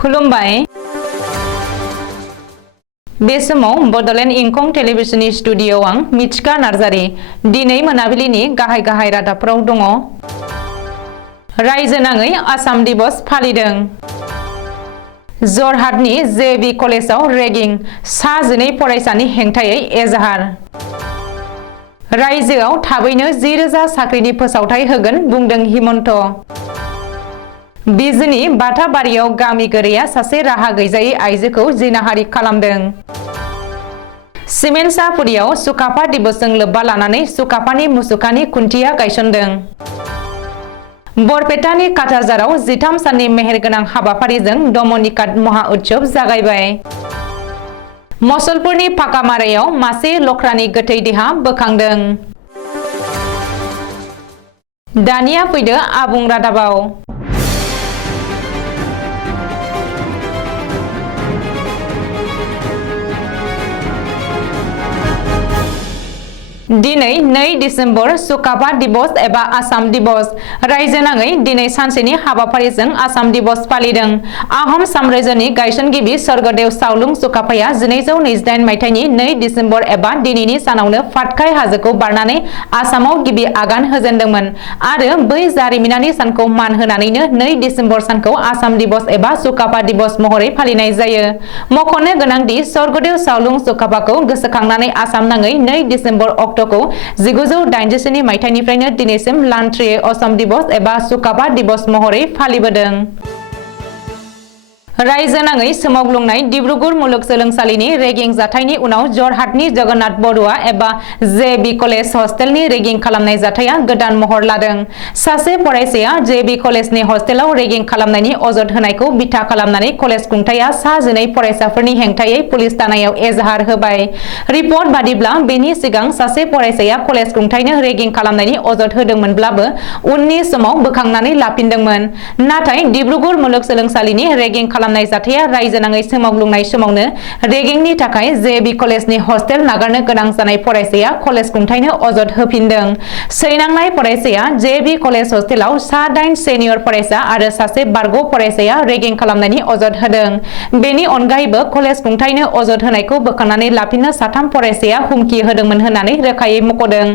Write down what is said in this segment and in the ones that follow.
खुलुमबाय बे समाव बडलेण्ड इंखं टेलिभिजननि स्टुडियोआव आं मिथिका नार्जारी दिनै मोनाबिलिनि गाहाय रादाबफोराव दङ। रायजो नाङै आसाम दिवस फालिदों। जरहाटनि जेबि कलेजाव रेगिं 19 फरायसानि हेंथायै एजाहार। रायजोआव थाबैनो 10,000 साख्रिनि फोसावथाय होगोन बुंदों हिमन्त। बिजनी बाथाबारियाव गामि गोराया सासे राहा गैजायै आइजोखौ जिनाहारि खालामदों। सिमेन्टसापुरियाव सुकाफा दिवसजों लोब्बा लानानै सुकाफानि मुसुखानि खुन्थिया गायसनदों। बरपेटानि काटाजाराव 13 साननि मेहेरगोनां हाबाफारिजों दमनिकात महा उत्सव जागायबाय। मसलपुरनि फाकामारायाव मासे लख्रानि गोथै देहा बोखांदों। दानिया फैदो आबुं रादाबाव। दिनै 2 डिसेम्बर सुकाफा दिवस एबा आसाम दिवस। रायजो नाङै दिनै सानसेनि हाबाफारिजों आसाम दिवस फालिदों। आहम साम्रायजोनि गायसनगिरि स्वर्गदेव सावलुं सुकाफाया 1228 मायथाइनि 2 डिसेम्बर एबा दिनैनि सानावनो पाटकाई हाजोखौ बारनानै आसामाव गिबि आगान होजेनदोंमोन आरो बै जारिमिनारि सानखौ मान होनानैनो 2 डिसेम्बर सानखौ आसाम दिवस एबा सुकाफा दिवस महरै फालिनाय जायो। मख'नो गोनांदि स्वर्गदेव सावलुं सुकाफाखौ गोसोखांनानै आसाम नाङै 2 डिसेम्बर अक्ट'खौ 1981 मायथाइनिफ्रायनो दिनैसिम लान्थ्रियै असम दिवस एबा सुकाफा दिवस महरै फालिबोदों। रायजो नाङै सोमावग्लुंनाय डिब्रुगड़ मुलुगसोलोंसालिनि रेगिं जाथायनि उनाव जरहाटनि जगन्नाथ बरुवा एबा जेबि कलेज हस्टेलनि रेगिं खालामनाय जाथाया गोदान महर लादों। सासे फरायसाया जेबि कलेजनि हस्टेलाव रेगिं खालामनायनि अजद होनायखौ बिथा खालामनानै कलेज खुंथाया 19 फरायसाफोरनि हेंथायै पुलिस थानायाव एजाहार होबाय। रिपर्ट बादिब्ला बेनि सिगां सासे फरायसाया कलेज खुंथायनो रेगिं खालामनायनि अजद होदोंमोनब्लाबो उननि समाव बोखांनानै लाफिनदोंमोन। नाथाय डिब्रुगड़ मुलुगसोलोंसालिनि रेगिं खालामनाय जाथाया रायजो नाङै सोमावग्लुंनाय समावनो रेगिंनि थाखाय जेबि कलेजनि हस्टेल नागारनो गोनां जानाय फरायसाया कलेज खुंथायनो अजद होफिनदों। सैनांनाय फरायसाया जेबि कलेज हस्टेलाव 8 सेनियर फरायसा आरो सासे बारग' फरायसाया रेगिं खालामनायनि अजद होदों। बेनि अनगायैबो कलेज खुंथायनो अजद होनायखौ बोखांनानै लाफिननो 3 फरायसाया हुमखि होदोंमोन होननानै रोखायै मख'दों।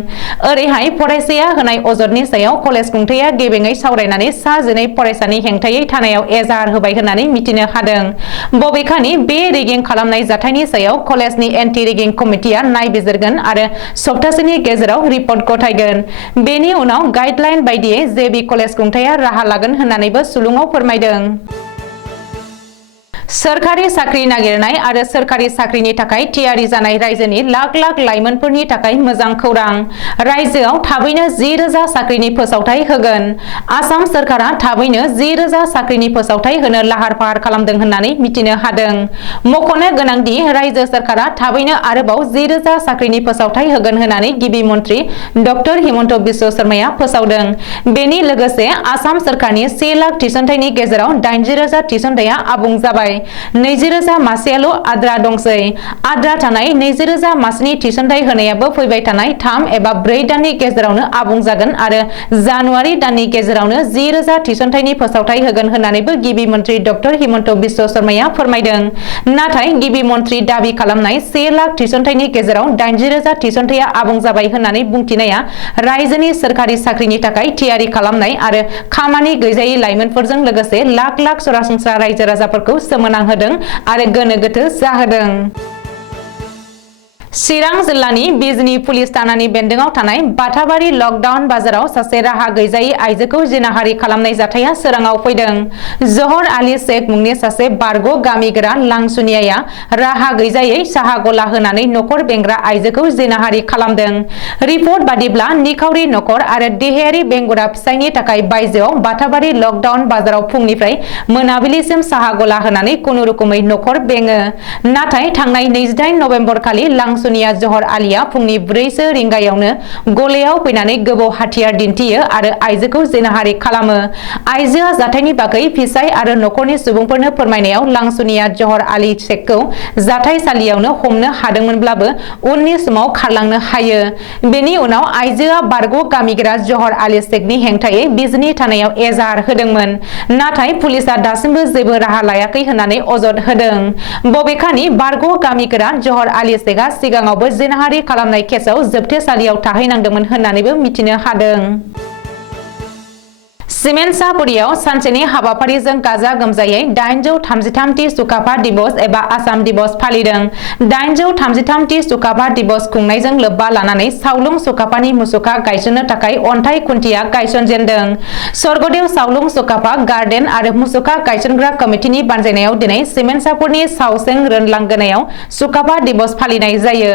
ओरैहाय फरायसाया होनाय अजदनि सायाव कलेज खुंथाया गेबेङै सावरायनानै 19 फरायसानि हेंथायै थानायाव एजाहार होबाय होननानै मिथिनो हादों। बबेखानि बे रेगिं खालामनाय जाथायनि सायाव कलेजनि एन्टि रेगिं कमिटिया नायबिजिरगोन आरो सप्तासेनि गेजेराव रिपर्ट गथायगोन। बेनि उनाव गाइडलाइन बायदियै जेबि कलेज खुंथाया राहा लागोन होननानैबो सुलुङाव फोरमायदों। सोरखारि साख्रि नागिरनाय आरो सोरखारि साख्रिनि थाखाय थियारि जानाय रायजोनि लाख लाख लाइमोनफोरनि थाखाय मोजां खौरां। रायजोआव थाबैनो 10,000 साख्रिनि फोसावथाय होगोन। आसाम सोरखारा थाबैनो 10,000 साख्रिनि फोसावथाय होनो लाहार फाहार खालामदों होननानै मिथिनो हादों। मख'नो गोनांदि रायजो सोरखारा थाबैनो आरोबाव 10,000 साख्रिनि फोसावथाय होगोन होननानै गिबि मन्त्रि डक्टर हिमन्त बिश्व शर्माया फोसावदों। बेनि लोगोसे आसाम सोरखारनि 1 लाख थिसनथायनि गेजेराव 80,000 थिसनथाया आबुं जाबाय। 20,000 मासेयाल' आद्रा दंसै। आद्रा थानाय 20,000 मासेनि थिसनथाय होनायाबो फैबाय थानाय 3 एबा 4 दाननि गेजेरावनो आबुं जागोन आरो जानुवारि दाननि गेजेरावनो 10,000 थिसनथायनि फोसावथाय होगोन होननानैबो गिबि मन्त्रि डक्टर हिमन्त बिश्व शर्माया फोरमायदों। नाथाय गिबि मन्त्रि दाबि खालामनाय 1 लाख थिसनथायनि गेजेराव 80,000 थिसनथाया आबुं जाबाय होननानै बुंथिनाया रायजोनि सोरखारि साख्रिनि थाखाय थियारि खालामनाय आरो खामानि गैजायै लाइमोनफोरजों लोगोसे लाख लाख सरासनस्रा रायजो राजाफोरखौ सोमोनांहोदों आरो गोनो गोथो जाहोदों। चिरां जिल्लानि बिजनी पुलिस थानानि बेन्दोङाव थानाय बाथाबारि लकडाउन बाजाराव सासे राहा गैजायै आइजोखौ जिनाहारि खालामनाय जाथाया सोराङाव फैदों। जहर आली शेख मुंनि सासे बारग' गामिगोरा लांसुनियाया राहा गैजायै साहा गला होनानै नखर बेंग्रा आइजोखौ जिनाहारि खालामदों। रिपर्ट बादिब्ला निखावरि नखर आरो देहायारि बेंगुरा फिसायनि थाखाय बायजोआव बाथाबारि लकडाउन बाजाराव फुंनिफ्राय मोनाबिलिसिम साहा गला होनानै खुनुरुखुमै नखर बेङो। नाथाय थांनाय 28 नबेम्बर खालि लांसुनिया लांसुनिया जहर आलिया फुंनि 4 रिंगायावनो गलायाव फैनानै गोबौ हाथियार दिन्थियो आरो आइजोखौ जिनाहारि खालामो। आइजोआ जाथायनि बागै फिसाय आरो नखरनि सुबुंफोरनो फोरमायनायाव लांसुनिया जहर आलि शेखखौ जाथायसालियावनो हमनो हादोंमोनब्लाबो उननि समाव खारलांनो हायो। बेनि उनाव आइजोआ बारग' गामिग्रा जहर आलि शेखनि हेंथायै बिजनी थानायाव एजाहार होदोंमोन। नाथाय पुलिसआ दासिमबो जेबो राहा लायाखै होननानै अजद होदों। बबेखानि बारग' गामिग्रा जहर आलि शेखआ सिगाङावबो जिनाहारि खालामनाय केसआव जोबथेसालियाव थाहैनांदोंमोन होननानैबो मिथिनो हादों। सिमेन्टसापुरियाव सानसेनि हाबाफारिजों गाजा गोमजायै 833थि सुकाफा दिवस एबा आसाम दिवस फालिदों। 833थि सुकाफा दिवस खुंनायजों लोब्बा लानानै सावलुं सुकाफानि मुसुखा गायसननो थाखाय अन्थाइ खुन्थिया गायसनजेनदों। स्वर्गदेव सावलुं सुकाफा गार्डेन आरो मुसुखा गायसनग्रा कमिटिनि बानजायनायाव दिनै सिमेन्टसापुरनि सावसें रोनलांगोनायाव सुकाफा दिवस फालिनाय जायो।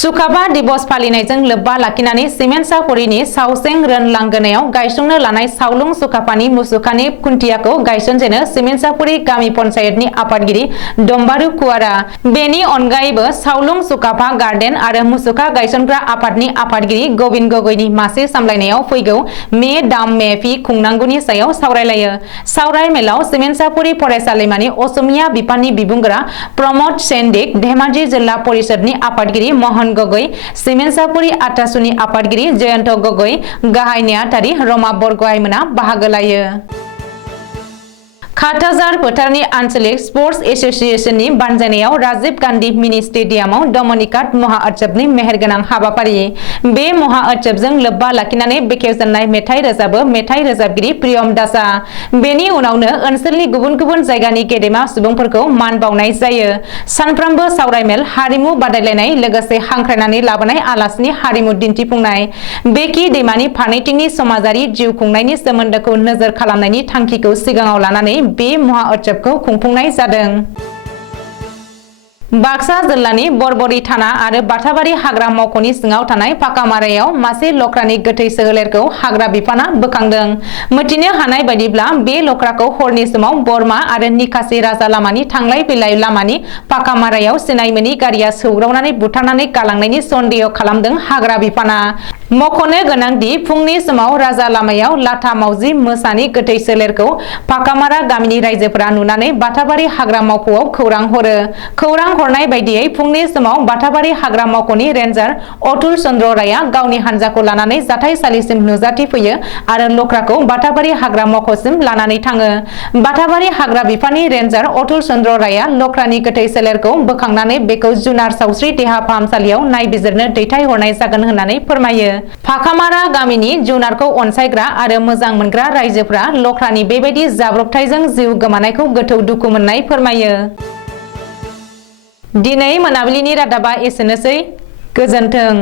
सुकाफा दिवस फालिनायजों लोब्बा लाखिनानै सिमेन्टसापुरिनि सावसें रोनलांगोनायाव गायसंनो लानाय सावलुं सुकाफानि मुसुखानि खुन्थियाखौ गायसनजेनो सिमेन्टसापुरि गामि पन्चायतनि आफादगिरि डम्बारु कुवारा। बेनि अनगायैबो सावलुं सुकाफा गार्डेन आरो मुसुखा गायसनग्रा आफादनि आफादगिरि गबिन्द गगैनि मासि सामलायनायाव फैगौ मे दाम मे फि खुंनांगौनि सायाव सावरायलायो। सावराय मेलाव सिमेन्टसापुरि फरायसालिमानि असमिया बिफाननि बिबुंगोरा प्रमद सेनदिक, धेमाजि जिल्ला परिषदनि आफादगिरि महन गगৈ, सिमेन्टसापुरि आतासुनि आफादगिरि जयन्त गगৈ, गाहाय नेहाथारि रमा बरग'हाइमोना बाहागो लायो। काटाजार फोथारनि आन्चलिक स्पर्ट्स एसोसिएशननि बानजायनायाव राजीव गान्धी मिनि स्टेडियामाव डमनिकाट महाउत्सवनि मेहेरगोनां हाबाफारि। बे महाउत्सवजों लोब्बा लाखिनानै बेखेवजेननाय मेथाइ रोजाबो मेथाइ रोजाबगिरि प्रियम दासआ। बेनि उनावनो ओनसोलनि गुबुन गुबुन जायगानि गेदेमा सुबुंफोरखौ मान बावनाय जायो। सानफ्रोमबो सावरायमेल, हारिमु बादायलायनाय, लोगोसे हांख्रायनानै लाबोनाय आलासिनि हारिमु दिन्थिफुंनाय। बेकि दैमानि फारनैथिंनि समाजारि जिउ खुंनायनि सोमोन्दोखौ नोजोर खालामनायनि थांखिखौ सिगाङाव लानानै बे महाउत्सवखौ खुंफुंनाय जादों। बाक्सा जिल्लानि बरबरी थाना आरो बाथाबारि हाग्रा मावख'नि सिङाव थानाय पाकामारायाव मासे लख्रानि गोथै सोलेरखौ हाग्रा बिफाना बोखांदों। मिथिनो हानाय बायदिब्ला बे लख्राखौ हरनि समाव बरमा आरो निकासि राजा लामानि थांलाय फैलाय लामानि पाकामारायाव सिनाय मोनि गारिया सौग्रावनानै बुथारनानै गालांनायनि सन्देह खालामदों हाग्रा बिफाना। मख'नो गोनांदि फुंनि समाव राजा लामायाव लाथा मावजि मोसानि गोथै सोलेरखौ पाकामारा गामिनि रायजोफोरा नुनानै बाथाबारि हाग्रा मावख'आव खौरां हरो। खौरां हरनाय बायदियै फुंनि समाव बाथाबारि हाग्रा मावख'नि रेन्जार अतुल चन्द्र रायआ गावनि हानजाखौ लानानै जाथायसालिसिम नुजाथिफैयो आरो लख्राखौ बाथाबारि हाग्रा मावख'सिम लानानै थाङो। बाथाबारि हाग्रा बिफाननि रेन्जार अतुल चन्द्र रायआ लख्रानि गोथै सोलेरखौ बोखांनानै बेखौ जुनार सावस्रि देहा फाहामसालियाव नायबिजिरनो दैथायहरनाय जागोन होननानै फोरमायो। पाकामारा गामिनि जुनारखौ अनसायग्रा आरो मोजां मोनग्रा रायजोफोरा लख्रानि बेबायदि जाब्रबथायजों जिउ गोमानायखौ गोथौ दुखु मोननाय फोरमायो। दिनै मोनाबिलिनि रादाबा एसेनोसै। गोजोन्थों।